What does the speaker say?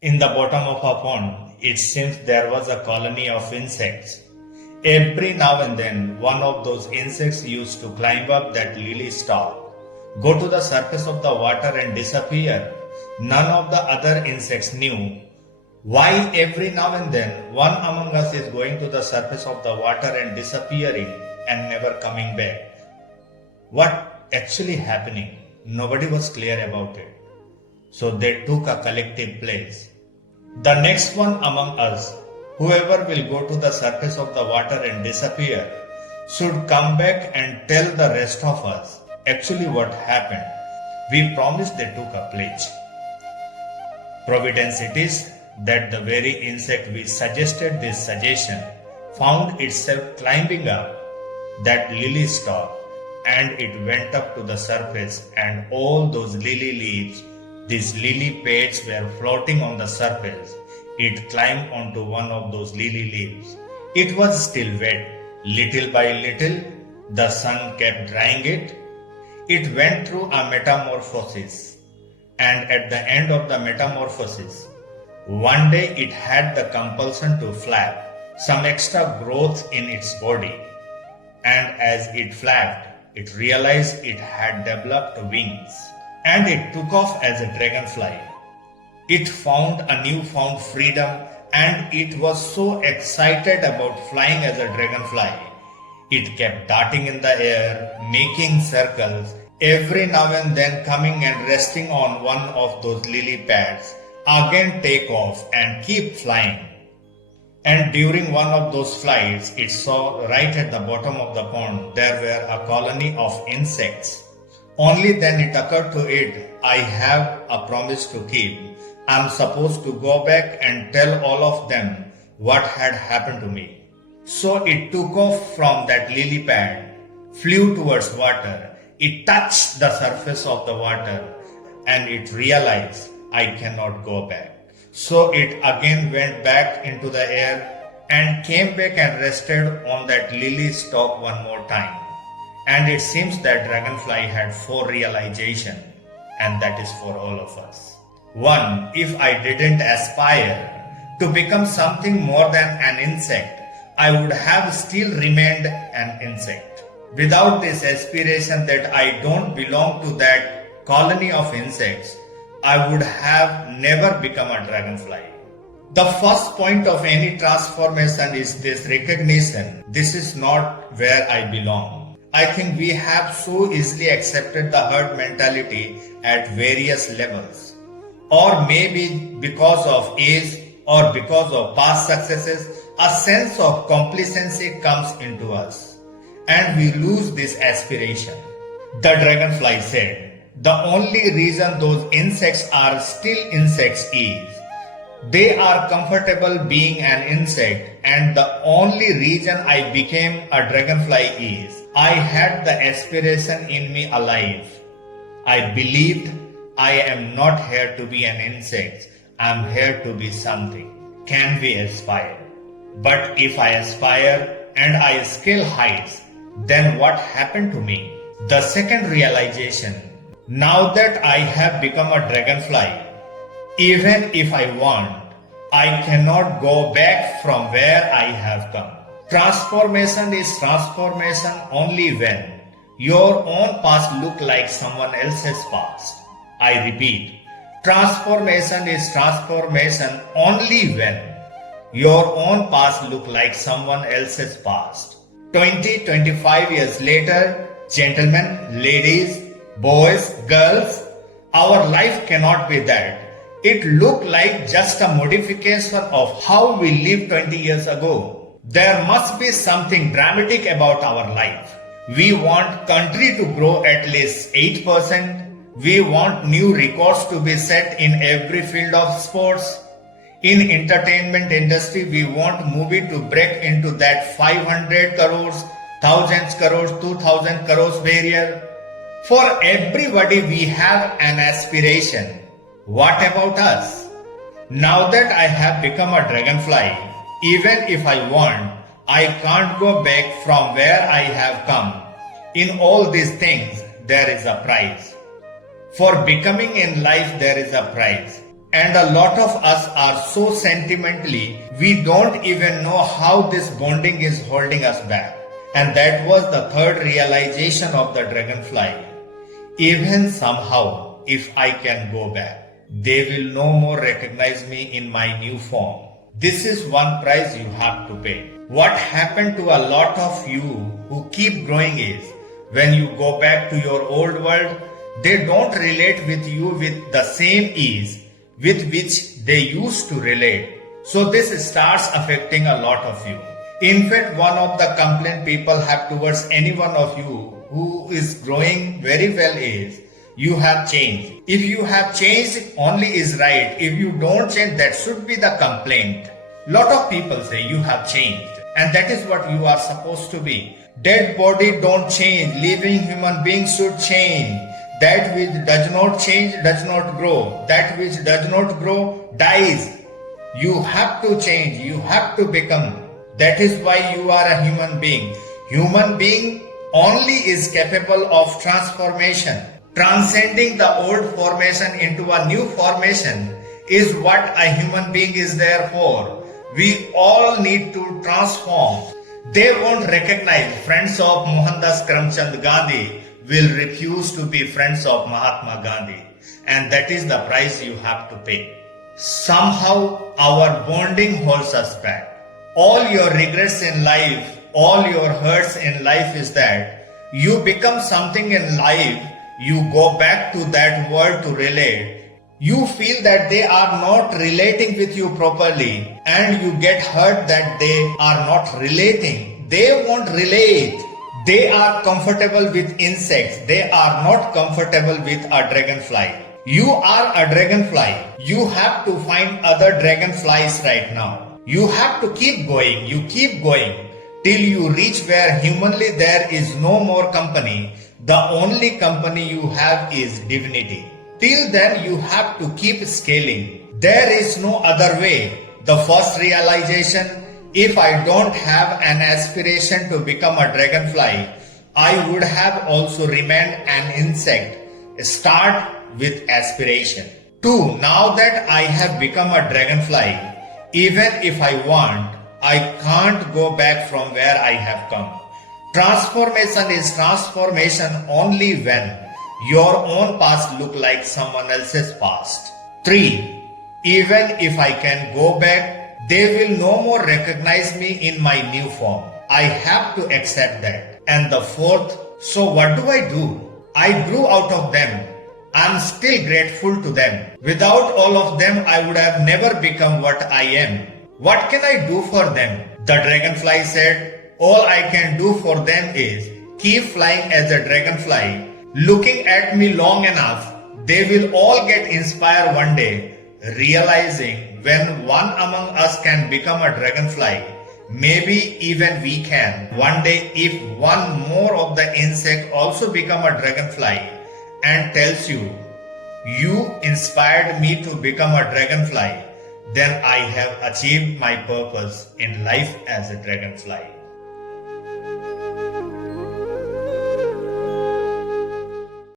In the bottom of a pond, it seems there was a colony of insects. Every now and then, one of those insects used to climb up that lily stalk, go to the surface of the water and disappear. None of the other insects knew why every now and then one among us is going to the surface of the water and disappearing and never coming back. What actually happening? Nobody was clear about it. So they took a collective pledge. The next one among us, whoever will go to the surface of the water and disappear, should come back and tell the rest of us actually what happened. We promised they took a pledge. Providence it is that the very insect which suggested this suggestion found itself climbing up that lily stalk, and it went up to the surface, and all those lily leaves, these lily pads were floating on the surface. It climbed onto one of those lily leaves. It was still wet. Little by little, the sun kept drying it. It went through a metamorphosis, and at the end of the metamorphosis, one day it had the compulsion to flap, some extra growth in its body, and as it flapped, it realized it had developed wings, and it took off as a dragonfly. It found a newfound freedom, and it was so excited about flying as a dragonfly. It kept darting in the air, making circles, every now and then coming and resting on one of those lily pads, again take off and keep flying. And during one of those flights, it saw right at the bottom of the pond there were a colony of insects. Only then it occurred to it, I have a promise to keep. I am supposed to go back and tell all of them what had happened to me. So it took off from that lily pad, flew towards water. It touched the surface of the water, and it realized, I cannot go back. So it again went back into the air and came back and rested on that lily stalk one more time. And it seems that Dragonfly had 4 realizations, and that is for all of us. 1. If I didn't aspire to become something more than an insect, I would have still remained an insect. Without this aspiration that I don't belong to that colony of insects, I would have never become a dragonfly. The first point of any transformation is this recognition. This is not where I belong. I think we have so easily accepted the herd mentality at various levels. Or maybe because of age or because of past successes, a sense of complacency comes into us, and we lose this aspiration. The dragonfly said, the only reason those insects are still insects is they are comfortable being an insect, and the only reason I became a dragonfly is I had the aspiration in me alive. I believed I am not here to be an insect, I am here to be something. Can we aspire? But if I aspire and I scale heights, then what happened to me? The second realization, now that I have become a dragonfly, even if I want, I cannot go back from where I have come. Transformation is transformation only when your own past looks like someone else's past. I repeat, transformation is transformation only when your own past looks like someone else's past. 25 years later, gentlemen, ladies, boys, girls, our life cannot be that. It looked like just a modification of how we lived 20 years ago. There must be something dramatic about our life. We want country to grow at least 8%. We want new records to be set in every field of sports. In entertainment industry, we want movie to break into that 500 crores, 1000 crores, 2000 crores barrier. For everybody, we have an aspiration. What about us? Now that I have become a dragonfly, even if I want, I can't go back from where I have come. In all these things, there is a price. For becoming in life, there is a price. And a lot of us are so sentimentally, we don't even know how this bonding is holding us back. And that was the third realization of the dragonfly. Even somehow, if I can go back, they will no more recognize me in my new form. This is one price you have to pay. What happened to a lot of you who keep growing is, when you go back to your old world, they don't relate with you with the same ease with which they used to relate. So this starts affecting a lot of you. In fact, one of the complaint people have towards any one of you who is growing very well is, you have changed. If you have changed, only is right. If you don't change, that should be the complaint. Lot of people say you have changed, and that is what you are supposed to be. Dead body don't change. Living human beings should change. That which does not change does not grow. That which does not grow dies. You have to change. You have to become. That is why you are a human being. Human being only is capable of transformation. Transcending the old formation into a new formation is what a human being is there for. We all need to transform. They won't recognize friends of Mohandas Karamchand Gandhi will refuse to be friends of Mahatma Gandhi. And that is the price you have to pay. Somehow our bonding holds us back. All your regrets in life, all your hurts in life is that you become something in life, you go back to that world to relate. You feel that they are not relating with you properly and you get hurt that they are not relating. They won't relate. They are comfortable with insects. They are not comfortable with a dragonfly. You are a dragonfly. You have to find other dragonflies right now. You have to keep going. You keep going till you reach where humanly there is no more company. The only company you have is divinity. Till then you have to keep scaling. There is no other way. The first realization, if I don't have an aspiration to become a dragonfly, I would have also remained an insect. Start with aspiration. 2. Now that I have become a dragonfly, even if I want, I can't go back from where I have come. Transformation is transformation only when your own past look like someone else's past. 3. Even if I can go back, they will no more recognize me in my new form. I have to accept that. And the 4th, so what do? I grew out of them. I'm still grateful to them. Without all of them, I would have never become what I am. What can I do for them? The dragonfly said, all I can do for them is keep flying as a dragonfly. Looking at me long enough, they will all get inspired one day, realizing when one among us can become a dragonfly, maybe even we can. One day if one more of the insect also become a dragonfly and tells you, you inspired me to become a dragonfly, then I have achieved my purpose in life as a dragonfly.